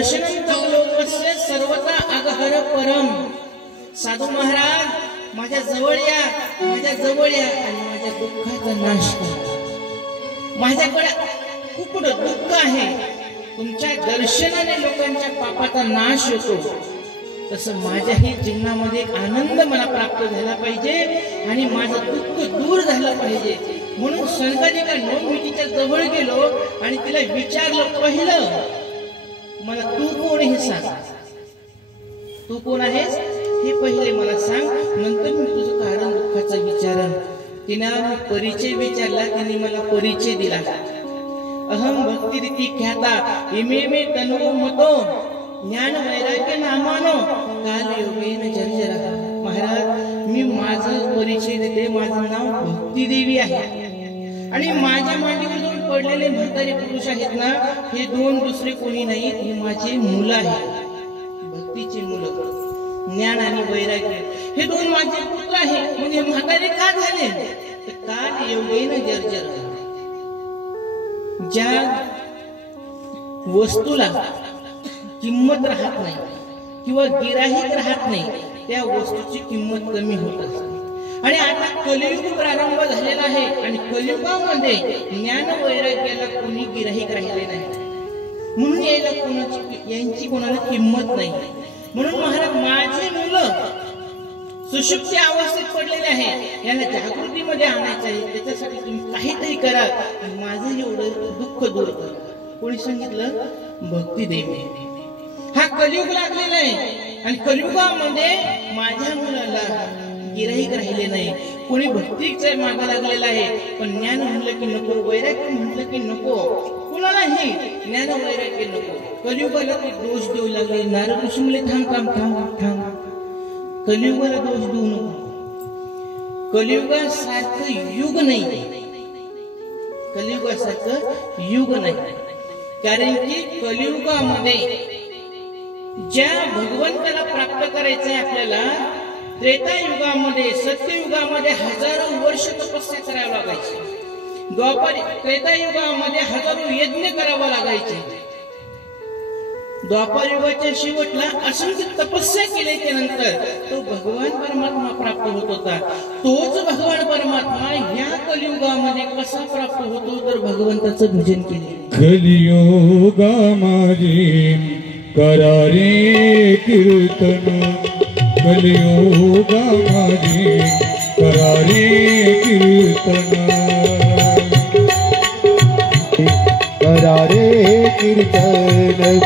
लोकस्य सर्वता अगहर परम। साधू महाराज माझ्या जवळ या आणि माझ्या दुःखाचा नाश करा। माझ्याकडे खूप दुःख आहे, तुमच्या दर्शनाने लोकांच्या पापाचा नाश होतो, तसं माझ्याही जीवनामध्ये आनंद मला प्राप्त झाला पाहिजे आणि माझं दुःख दूर झालं पाहिजे। म्हणून संताजीला नवमीच्या जवळ गेलो आणि तिला विचारलं, पहिलं मला तू कोण हे सांग, तू कोण आहेस हे पहिले मला सांग, नंतर मी तुझं कारण दुःखाचं विचारन। तिनं परिचय विचारला, तिने मला परिचय दिला। अहम भक्ती रीती ख्याता इमे मे तनो मतो ज्ञान वैराग्य नामानो काल योगेन जर्जरा। महाराज मी माझं परिचय देते, माझं नाव भक्ती देवी आहे आणि माझ्या मांडीवर जाऊन पडलेले म्हातारे पुरुष आहेत ना, हे दोन दुसरे कोणी नाहीत, हे माझे मुलं आहेत, भक्तीचे मुलं। ज्ञान आणि वैराग्य हे दोन माझे पुत्र आहेत। म्हणजे म्हातारे का झाले तर काल योगेन जर्जरा। ज्या वस्तूला किंमत राहत नाही किंवा गिराहिक राहत नाही, त्या वस्तूची किंमत कमी होत असते। आणि आता कलियुग प्रारंभ झालेला आहे आणि कलियुगामध्ये ज्ञान वैराग्याला कोणी गिराहिक राहिले नाही, म्हणून यायला यांची कोणाला किंमत नाही। म्हणून महाराज माझे मुलं सुषुप्ती अवस्थेत पडलेले आहे, यांना जागृतीमध्ये आणायचं आहे, त्याच्यासाठी तुम्ही काहीतरी करा, माझं एवढं दुःख दूर करा। कोणी सांगितलं? भक्ती देवी। हा कलियुग लागलेला आहे आणि कलियुगामध्ये माझ्या मुलाला गिराहिक राहिले नाही, कोणी भक्तीचे मागा लागलेला आहे, पण ज्ञान म्हणलं की नको, वैराग्य म्हटलं की नको, कुणालाही ज्ञान वैराग्य नको। कलियुगाला ते दोष देऊ लागले। नारद ऋषी म्हणले, थांब थांब थांब थांब, कलियुगाला दोष देऊ नको, कलियुगासारखं युग नाही, कलियुगासारखं युग नाही। कारण की कलियुगामध्ये ज्या भगवंताला प्राप्त करायचंय आपल्याला, त्रेतायुगामध्ये सत्ययुगामध्ये हजारो वर्ष तपस्या करावी लागायची, त्रेतायुगामध्ये हजारो यज्ञ करावा लागायचे, द्वापारयुगाच्या शेवटला असंख्य तपस्या केल्याच्या नंतर तो भगवान परमात्मा प्राप्त होत होता। तोच भगवान परमात्मा या कलियुगामध्ये कसा प्राप्त होतो तर भगवंताचं भजन केले। कलियुगामध्ये करारे कीर्तन, कलियुगामध्ये करारे कीर्तन, करारे कीर्तन,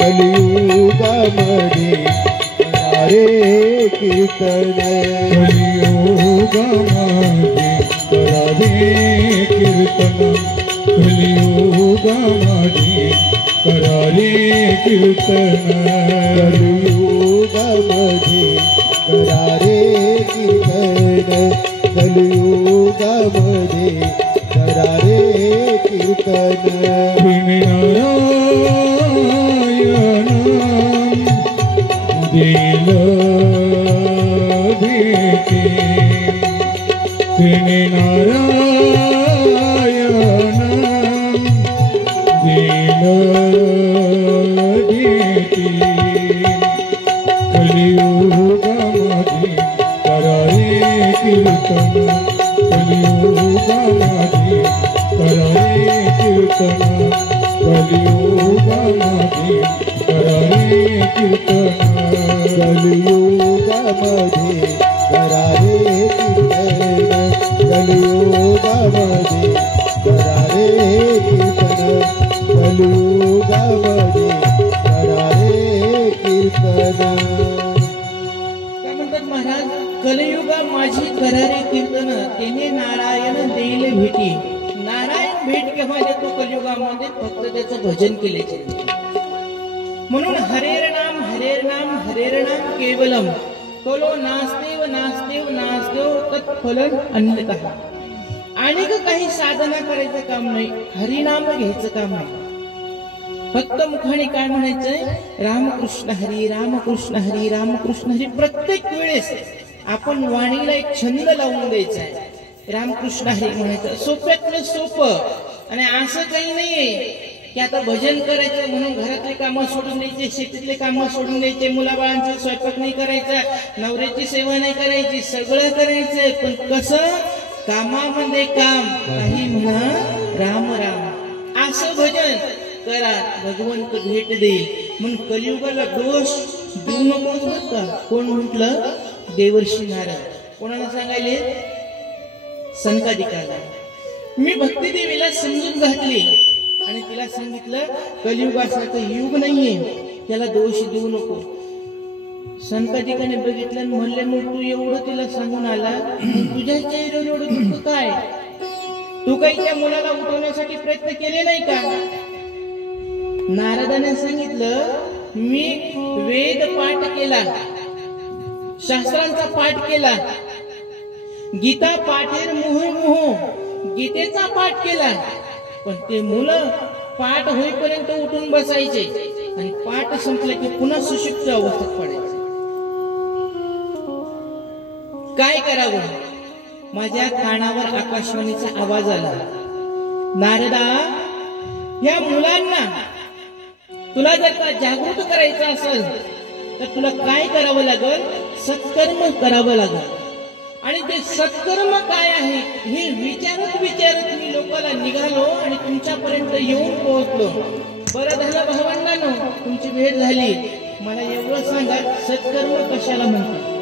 कलियुगामध्ये करारे कीर्तन, कलियुगामध्ये करारे कीर्तन, कलियुगामध्ये करारे कीर्तन, कलियुगामध्ये करारे कीर्तन, कलियुगामध्ये करारे कीर्तन। दिल भेटे तिने नारायण, दिल भेटे कलियुगामध्ये करारे कीर्तन, कलियुगामध्ये करारे कीर्तन, कलियुगामध्ये करारे कीर्तन, कलियुगामध्ये करारे कीर्तन, कलियुगामध्ये करारे कीर्तन, कलियुगामध्ये करारे कीर्तन। काय म्हणतात महाराज? कलियुगा माझी करारे कीर्तन, तेने नारायण देईल भेटी। नारायण भेट केव्हा देतो? कलियुगामध्ये फक्त त्याचं भजन केल्याचे। म्हणून हरेर नाम हरेर नाम केवलम, कलो नास्तेव नास्तेव नास्तेव तत्फलन अन्यतः। आणि काही साधना करायचं काम नाही, हरिनाम घ्यायचं काम नाही, फक्त मुखाने काय म्हणायचंय? रामकृष्ण हरी रामकृष्ण हरी रामकृष्ण हरी। प्रत्येक वेळेस आपण वाणीला एक छंद लावून द्यायचा आहे, रामकृष्ण हरी म्हणायचं। सोप्यातलं सोपं आणि असं काही नाहीये की आता भजन करायचं म्हणून घरातले कामं सोडून द्यायचे, शेतीतले कामं सोडून द्यायचे, मुलाबाळांचा स्वयंपाक नाही करायचा, नवऱ्याची सेवा नाही करायची, सगळं करायचंय. पण कसं? कामामध्ये काम, काही म्हणा राम राम, असं भजन करा, भगवंत भेट देईल. म्हणून कलियुगाला दोष देऊ नकोस बरं का. कोण म्हटलं? देवर्षी नारद. कोणाला सांगायले? सनकादिकाला. मी भक्ती देवीला समजून घातली आणि तिला सांगितलं कलियुगासारखं युग नाहीये, त्याला दोष देऊ नको. सनकादिकाने बघितलं आणि म्हणले मग तू एवढं तिला सांगून आला, तुझ्या चेहऱ्यावर एवढं दुःख काय? तू काही त्या मुलाला उठवण्यासाठी प्रयत्न केले नाही का? नारदाने सांगितलं मी वेद पाठ केला, शास्त्रांचा पाठ केला, गीता पाठेर मुहुर्मुहु, गीतेचा पाठ केला. पण ते मुलं पाठ होईपर्यंत उठून बसायचे आणि पाठ संपलं की पुन्हा सुषुप्त अवस्थेत पडायचे. काय करावं? माझ्या कानावर आकाशवाणीचा आवाज आला, नारदा, या मुलांना तुला जर का जागृत करायचं असेल तर तुला काय करावं लागल? सत्कर्म करावं लागल. आणि ते सत्कर्म काय आहे हे विचारत विचारत मी लोकांना निघालो आणि तुमच्यापर्यंत येऊन पोहोचलो. बरं झालं भावंडांनो, तुमची भेट झाली. मला एवढं सांगा, सत्कर्म कशाला म्हणतात?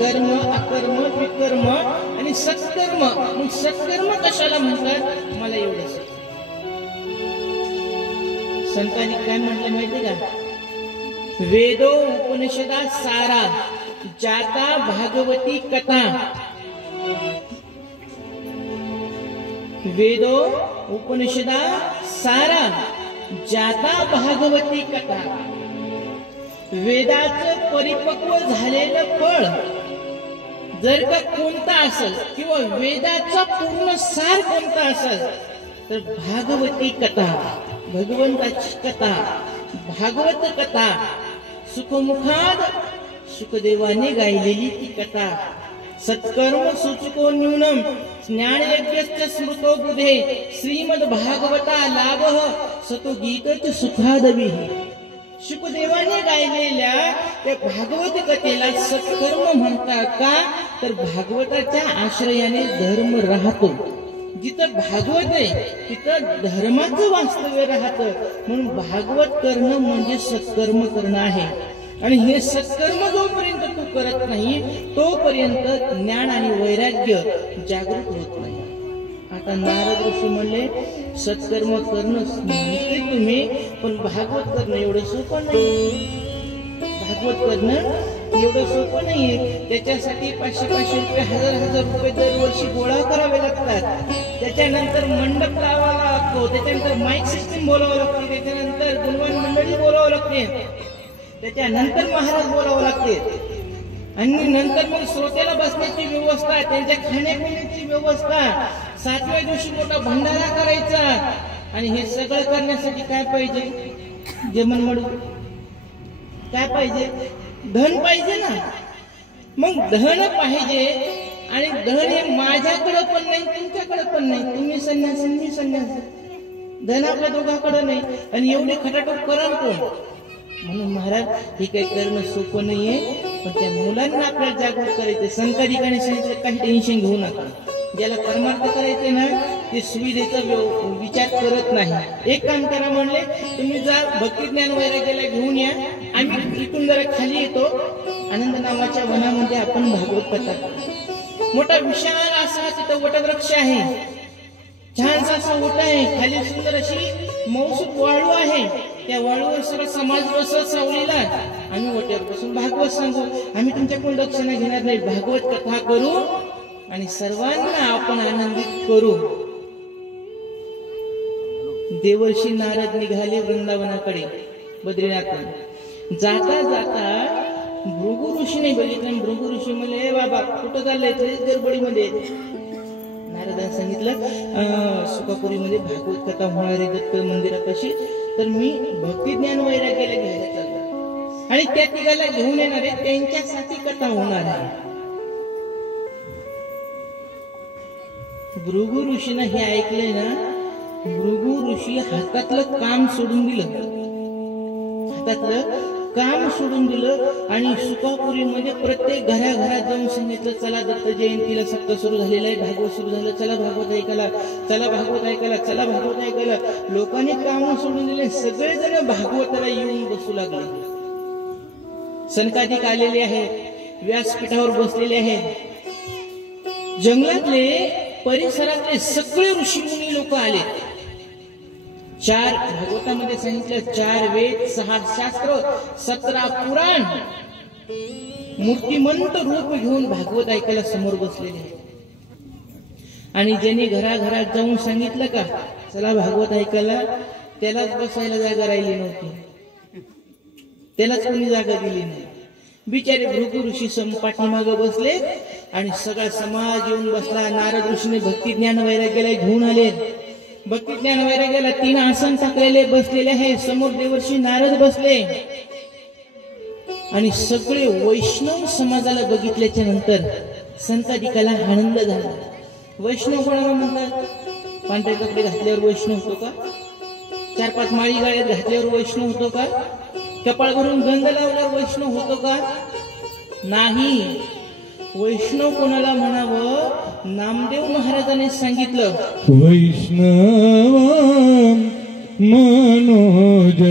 कर्म, अकर्म, विकर्म आणि सत्कर्म. मग सत्कर्म कशाला म्हणतात? मला एवढं सांगा. संतांनी काय म्हटलं माहिती का? वेदो उपनिषदा सारा, जाता भागवती कथा. वेदो उपनिषदा सारा, जाता भागवती कथा. वेदाचं परिपक्व झालेलं फळ जर का कोणता असेल किंवा वेदाचा पूर्ण सार कोणता असेल तर भागवती कथा, भगवंताची कथा, भागवत कथा. सुखमुखाद सुखदेवाने गायलेली ती कथा. सत्कर्म सूचको न्यूनम ज्ञानयज्ञश्च स्मृतो बुधे श्रीमद भागवता लाभः सतो गीतच सुखादवी. शुकदेवाने गायलेल्या त्या भागवत कथेला सत्कर्म म्हणतात का? तर भागवताच्या आश्रयाने धर्म राहतो. जिथं भागवत आहे तिथं धर्माचं वास्तव्य राहतं. म्हणून भागवत करणं म्हणजे सत्कर्म करणं आहे. आणि हे सत्कर्म जोपर्यंत तू करत नाही तोपर्यंत ज्ञान आणि वैराग्य जागृत होत नाही. आता नारद ऋषी म्हणले सत्कर्म करणं म्हणते तुम्ही, पण भागवत करणं एवढं सोपं नाही. भागवत करणं एवढं सोपं नाहीये. त्याच्यासाठी 500-500 रुपये, 1000-1000 रुपये दरवर्षी गोळा करावे लागतात. त्याच्यानंतर मंडप लावावा लागतो, त्याच्यानंतर माईक सिस्टीम बोलावं लागते, त्याच्यानंतर गुणवान मंडळी बोलावं लागते, त्याच्यानंतर महाराज बोलावं लागते, आणि नंतर मग श्रोत्याला बसण्याची व्यवस्था, त्यांच्या खाण्यापिण्याची व्यवस्था, 7व्या दिवशी मोठा भंडारा करायचा. आणि हे सगळं करण्यासाठी काय पाहिजे? जेवण म्हणू काय पाहिजे? धन पाहिजे ना. मग धन पाहिजे, आणि धन हे माझ्याकडे पण नाही, तुमच्याकडे पण नाही. तुम्ही संन्यासी, मी संन्यासी, धन आपल्या दोघांकडे नाही. आणि एवढे खटाटोप कराल कोण? म्हणून महाराज हे काही करणं सोपं नाहीये, पण त्या मुलांना आपल्याला जागृत करायचं. संकटिकाने सांगितलं काही टेन्शन घेऊ नका. ज्याला परमार्थ करायचे ना ते सुविधेचा विचार करत नाही. एक काम करा म्हणले, तुम्ही जा भक्ती ज्ञान वैराग्याला घेऊन या, आम्ही इथून जरा खाली येतो, आनंद नावाच्या वनामध्ये आपण भागवत कथा. मोठा विशाल असा तिथं वटवृक्ष आहे, छानसा असा ओटा आहे, खाली सुंदर अशी मौसूद वाळू आहे. त्या वाळूवर सगळं समाज बसत सावलीला. आम्ही वट्यावर बसून भागवत सांगू, आम्ही तुमच्याकडून दक्षिणा घेणार नाही, भागवत कथा करू आणि सर्वांना आपण आनंदित करू. देवर्षी नारद निघाले वृंदावनाकडे बद्रीनाथ. जाता जाता भृगु ऋषीने बघितलं. भृगु ऋषी म्हणले, बाबा कुठं चाललंय? तरीच गडबडीमध्ये. नारदाने सांगितलं सुखापुरीमध्ये भागवत कथा होणारी दत्त मंदिरापाशी, तर मी भक्ती ज्ञान वैराग्याला घ्यायला चाललो आणि त्या तिघाला घेऊन येणार आहे, त्यांच्यासाठी कथा होणार आहे. भृगु ऋषीनं हे ऐकलंय ना भृगु ऋषी हातातलं काम सोडून दिलं आणि सुखापुरीमध्ये प्रत्येक घराघरात जाऊन सांगितलं, चला दत्त जयंतीला सप्ताह सुरू झालेला आहे, भागवत सुरू झालं, चला भागवत ऐकायला, चला भागवत ऐकायला, चला भागवत ऐकायला. लोकांनी काम सोडून दिले, सगळेजण भागवताला येऊन बसू लागले. सनकादिक आलेले आहेत, व्यासपीठावर बसलेले आहेत. जंगलातले परिसरातले सगळे ऋषीमुनी लोक आले. 4 भागवतामध्ये सांगितलं 4 वेद, 6 शास्त्र, 17 पुराण मूर्तिमंत रूप घेऊन भागवत ऐकायला समोर बसलेले आहेत. आणि ज्यांनी घराघरात जाऊन सांगितलं का चला भागवत ऐकायला, त्यालाच बसायला जागा राहिली नव्हती, त्यालाच कोणी जागा दिली नाही. बिचारे भृगु ऋषी पाठीमागं बसले आणि सगळा समाज येऊन बसला. नारद ऋषीने भक्ती ज्ञान वैराग्याला घेऊन आले. भक्ती ज्ञान वैराग्याला 3 आसन टाकलेले बसलेले आहे. समोर देवर्षी नारद बसले आणि सगळे वैष्णव समाजाला बघितल्याच्या नंतर संतादिकाला आनंद झाला. वैष्णव कोणाला म्हणतात? पांढरे कपडे घातल्यावर वैष्णव होतो का? 4-5 माळी गाळ्यात घातल्यावर वैष्णव होतो का? कपाळ भरून गंध लावल्यावर वैष्णव होतो का? नाही. वैष्णव कोणाला म्हणावं? नामदेव महाराजांनी सांगितलं, वैष्णव मनोजन